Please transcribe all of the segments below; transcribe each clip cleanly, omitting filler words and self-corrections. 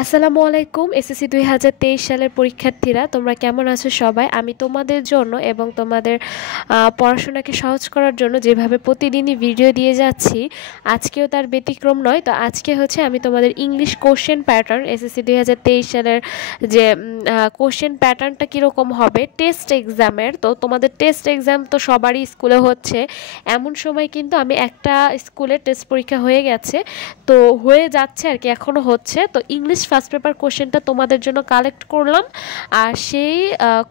আসসালামু আলাইকুম এসএসসি 2023 সালের পরীক্ষার্থীরা তোমরা কেমন আছো সবাই। আমি তোমাদের জন্য এবং তোমাদের পড়াশোনাকে সহজ করার জন্য যেভাবে প্রতিদিনই ভিডিও দিয়ে যাচ্ছি আজকেও তার ব্যতিক্রম নয়। তো আজকে হচ্ছে আমি তোমাদের ইংলিশ কোশ্চেন প্যাটার্ন এসএসসি 2023 সালের যে কোশ্চেন প্যাটার্নটা কীরকম হবে টেস্ট এক্সামের। তো তোমাদের টেস্ট এক্সাম তো সবারই স্কুলে হচ্ছে, এমন সময় কিন্তু আমি একটা স্কুলের টেস্ট পরীক্ষা হয়ে গেছে, তো হয়ে যাচ্ছে আর কি, এখনও হচ্ছে। তো ইংলিশ ফার্স্ট পেপার কোশ্চেনটা তোমাদের জন্য কালেক্ট করলাম আর সেই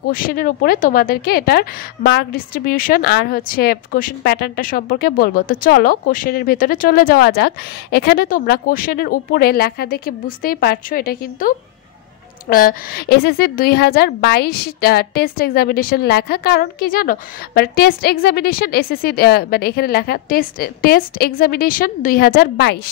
কোশ্চেনের উপরে তোমাদেরকে এটার মার্ক ডিস্ট্রিবিউশন আর হচ্ছে কোশ্চেন প্যাটার্নটা সম্পর্কে বলবো। তো চলো কোশ্চেনের ভেতরে চলে যাওয়া যাক। এখানে তোমরা কোশ্চেনের উপরে লেখা দেখে বুঝতেই পারছো এটা কিন্তু এসএসসি 2022 টেস্ট এক্সামিনেশন লেখা। কারণ কি জানো, মানে টেস্ট এক্সামিনেশন এসএসসি মানে এখানে লেখা টেস্ট এক্সামিনেশন 2022।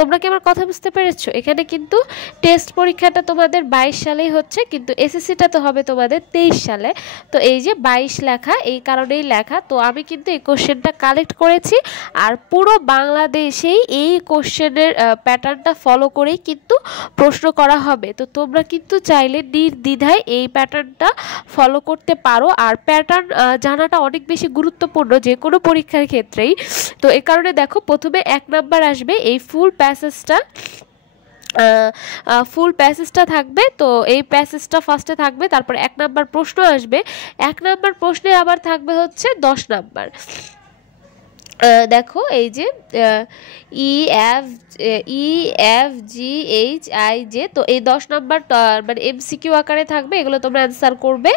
তোমরা কি আমার কথা বুঝতে পেরেছো? এখানে কিন্তু টেস্ট পরীক্ষাটা তোমাদের 22 সালেই হচ্ছে, কিন্তু এসএসসিটা তো হবে তোমাদের 23 সালে। তো এই যে 22 লেখা এই কারণেই লেখা। তো আমি কিন্তু এই কোশ্চেনটা কালেক্ট করেছি আর পুরো বাংলাদেশেই এই কোশ্চেনের প্যাটার্নটা ফলো করেই কিন্তু প্রশ্ন করা হবে। তো তোমরা কিন্তু চাইলে নির্দ্বিধায় এই প্যাটার্নটা ফলো করতে পারো। আর প্যাটার্ন জানাটা অনেক বেশি গুরুত্বপূর্ণ যে কোনো পরীক্ষার ক্ষেত্রেই। তো এই কারণে দেখো প্রথমে 1 নাম্বার আসবে, এই ফুল প্যাসেজটা থাকবে। তো এই প্যাসেজটা ফার্স্টে থাকবে, তারপর 1 নাম্বার প্রশ্ন আসবে। 1 নাম্বার প্রশ্নে আবার থাকবে হচ্ছে 10 নাম্বার। দেখো এই যে EFGHIJ, তো এই 10 নাম্বার মানে এমসিকিউ আকারে থাকবে, এগুলো তোমরা অ্যান্সার করবে।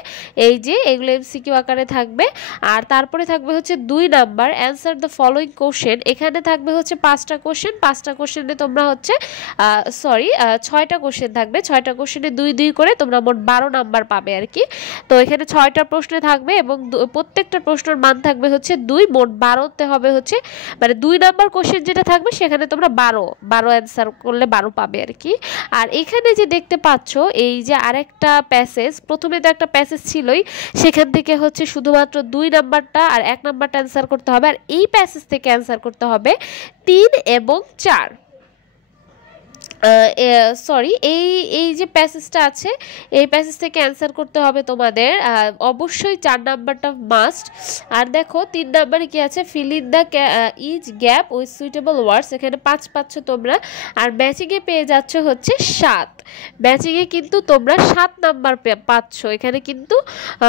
এই যে এগুলো এমসিকিউ আকারে থাকবে। আর তারপরে থাকবে হচ্ছে 2 number answer the following question. এখানে থাকবে হচ্ছে 5টা কোশ্চেন, 5টা কোশ্চেনে তোমরা হচ্ছে 6টা কোশ্চেন থাকবে, 6টা কোশ্চেনে 2 করে তোমরা মোট 12 নাম্বার পাবে আর কি। তো এখানে 6টা প্রশ্ন থাকবে এবং প্রত্যেকটা প্রশ্নের মান থাকবে হচ্ছে 2, মোট 12তে হবে হচ্ছে, মানে 2 নাম্বার কোশ্চেন যেটা থাকবে সেখানে তোমরা 12 অ্যান্সার করলে 12 পাবে আর কি। আর এখানে যে দেখতে পাচ্ছ এই যে আরেকটা প্যাসেজ, প্রথমে তো একটা প্যাসেজ ছিলই, সেখান থেকে হচ্ছে শুধুমাত্র 2 নাম্বারটা আর 1 নাম্বারটা অ্যান্সার করতে হবে। আর এই প্যাসেজ থেকে অ্যান্সার করতে হবে 3 এবং 4। এই যে প্যাসেজটা আছে এই প্যাসেজ থেকে অ্যান্সার করতে হবে তোমাদের অবশ্যই 4 নাম্বারটা মাস্ট। আর দেখো 3 নাম্বারে কি আছে, fill in the each gap with suitable words. এখানে 5 পাচ্ছ তোমরা। আর ম্যাচিংয়ে পেয়ে যাচ্ছ হচ্ছে 7। ম্যাচিংয়ে কিন্তু তোমরা 7 নাম্বার পাচ্ছ। এখানে কিন্তু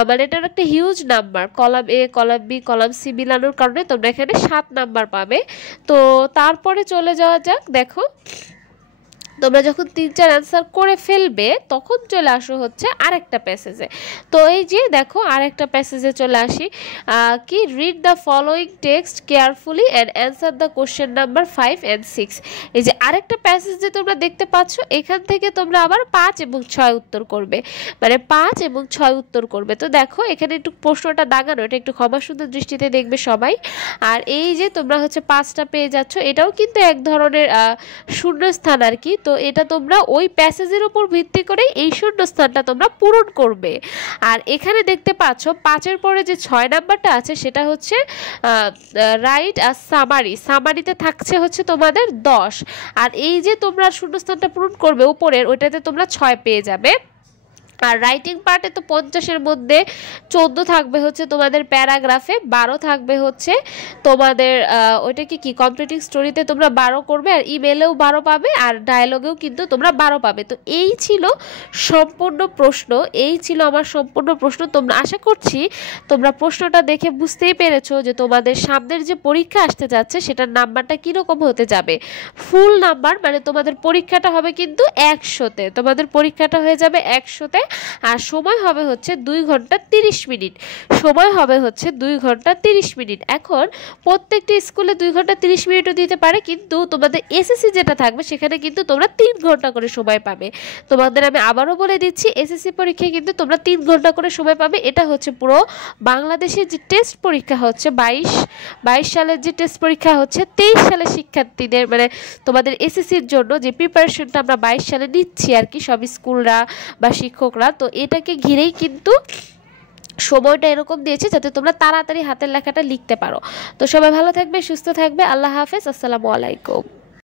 মানে এটার একটা huge number, column A column B column C মিলানোর কারণে তোমরা এখানে 7 নাম্বার পাবে। তো তারপরে চলে যাওয়া যাক। দেখো তোমরা যখন 3-4 অ্যান্সার করে ফেলবে তখন চলে আসো হচ্ছে আরেকটা প্যাসেজে। তো এই যে দেখো আরেকটা প্যাসেজে চলে আসি, কি read the following text carefully and answer the question number 5 and 6। এই যে আরেকটা প্যাসেজ যে তোমরা দেখতে পাচ্ছ, এখান থেকে তোমরা আবার 5 এবং 6 উত্তর করবে, মানে 5 এবং 6 উত্তর করবে। তো দেখো এখানে একটু প্রশ্নটা দাগানো, এটা একটু ক্ষমা সুন্দর দৃষ্টিতে দেখবে সবাই। আর এই যে তোমরা হচ্ছে 5টা পেয়ে যাচ্ছ, এটাও কিন্তু এক ধরনের শূন্যস্থান আর কি। তো এটা তোমরা ওই প্যাসেজের উপর ভিত্তি করে এই শূন্যস্থানটা তোমরা পূরণ করবে। আর এখানে দেখতে পাচ্ছ 5-এর পরে যে 6 নাম্বারটা আছে সেটা হচ্ছে রাইট আর সামারিতে থাকছে হচ্ছে তোমাদের 10। আর এই যে তোমরা শূন্যস্থানটা পূরণ করবে উপরের, ওইটাতে তোমরা 6 পেয়ে যাবে। আর রাইটিং পার্টে তো 50-এর মধ্যে 14 থাকবে হচ্ছে তোমাদের প্যারাগ্রাফে, 12 থাকবে হচ্ছে তোমাদের ওইটাকে কি কমপ্লিটিং স্টোরিতে তোমরা 12 করবে। আর ইমেলেও 12 পাবে আর ডায়লগেও কিন্তু তোমরা 12 পাবে। তো এই ছিল সম্পূর্ণ প্রশ্ন, এই ছিল আমার সম্পূর্ণ প্রশ্ন। তোমরা আশা করছি তোমরা প্রশ্নটা দেখে বুঝতেই পেরেছো যে তোমাদের সামনের যে পরীক্ষা আসতে যাচ্ছে সেটার নাম্বারটা কীরকম হতে যাবে। ফুল নাম্বার মানে তোমাদের পরীক্ষাটা হবে কিন্তু 100-তে, তোমাদের পরীক্ষাটা হয়ে যাবে 100-তে। আর সময় হবে হচ্ছে 2 ঘন্টা 30 মিনিট, সময় হবে হচ্ছে 2 ঘন্টা 30 মিনিট। এখন প্রত্যেকটি স্কুলে 2 ঘন্টা 30 মিনিটও দিতে পারে, কিন্তু তোমাদের এসএসসি যেটা থাকবে সেখানে কিন্তু তোমরা 3 ঘন্টা করে সময় পাবে। তোমাদের আমি আবারও বলে দিচ্ছি এসএসসি পরীক্ষায় কিন্তু তোমরা 3 ঘন্টা করে সময় পাবে। এটা হচ্ছে পুরো বাংলাদেশের যে টেস্ট পরীক্ষা হচ্ছে 22 সালের যে টেস্ট পরীক্ষা হচ্ছে 23 সালের শিক্ষার্থীদের, মানে তোমাদের এসএসসির জন্য যে প্রিপারেশনটা আমরা 22 সালে নিচ্ছি আর কি সব স্কুলরা বা শিক্ষকরা। তো এটাকে ঘিরেই কিন্তু সময়টা এরকম দিয়েছে যাতে তোমরা তাড়াতাড়ি হাতের লেখাটা লিখতে পারো। তো সবাই ভালো থাকবে, সুস্থ থাকবে, আল্লাহ হাফেজ, আসসালামু আলাইকুম।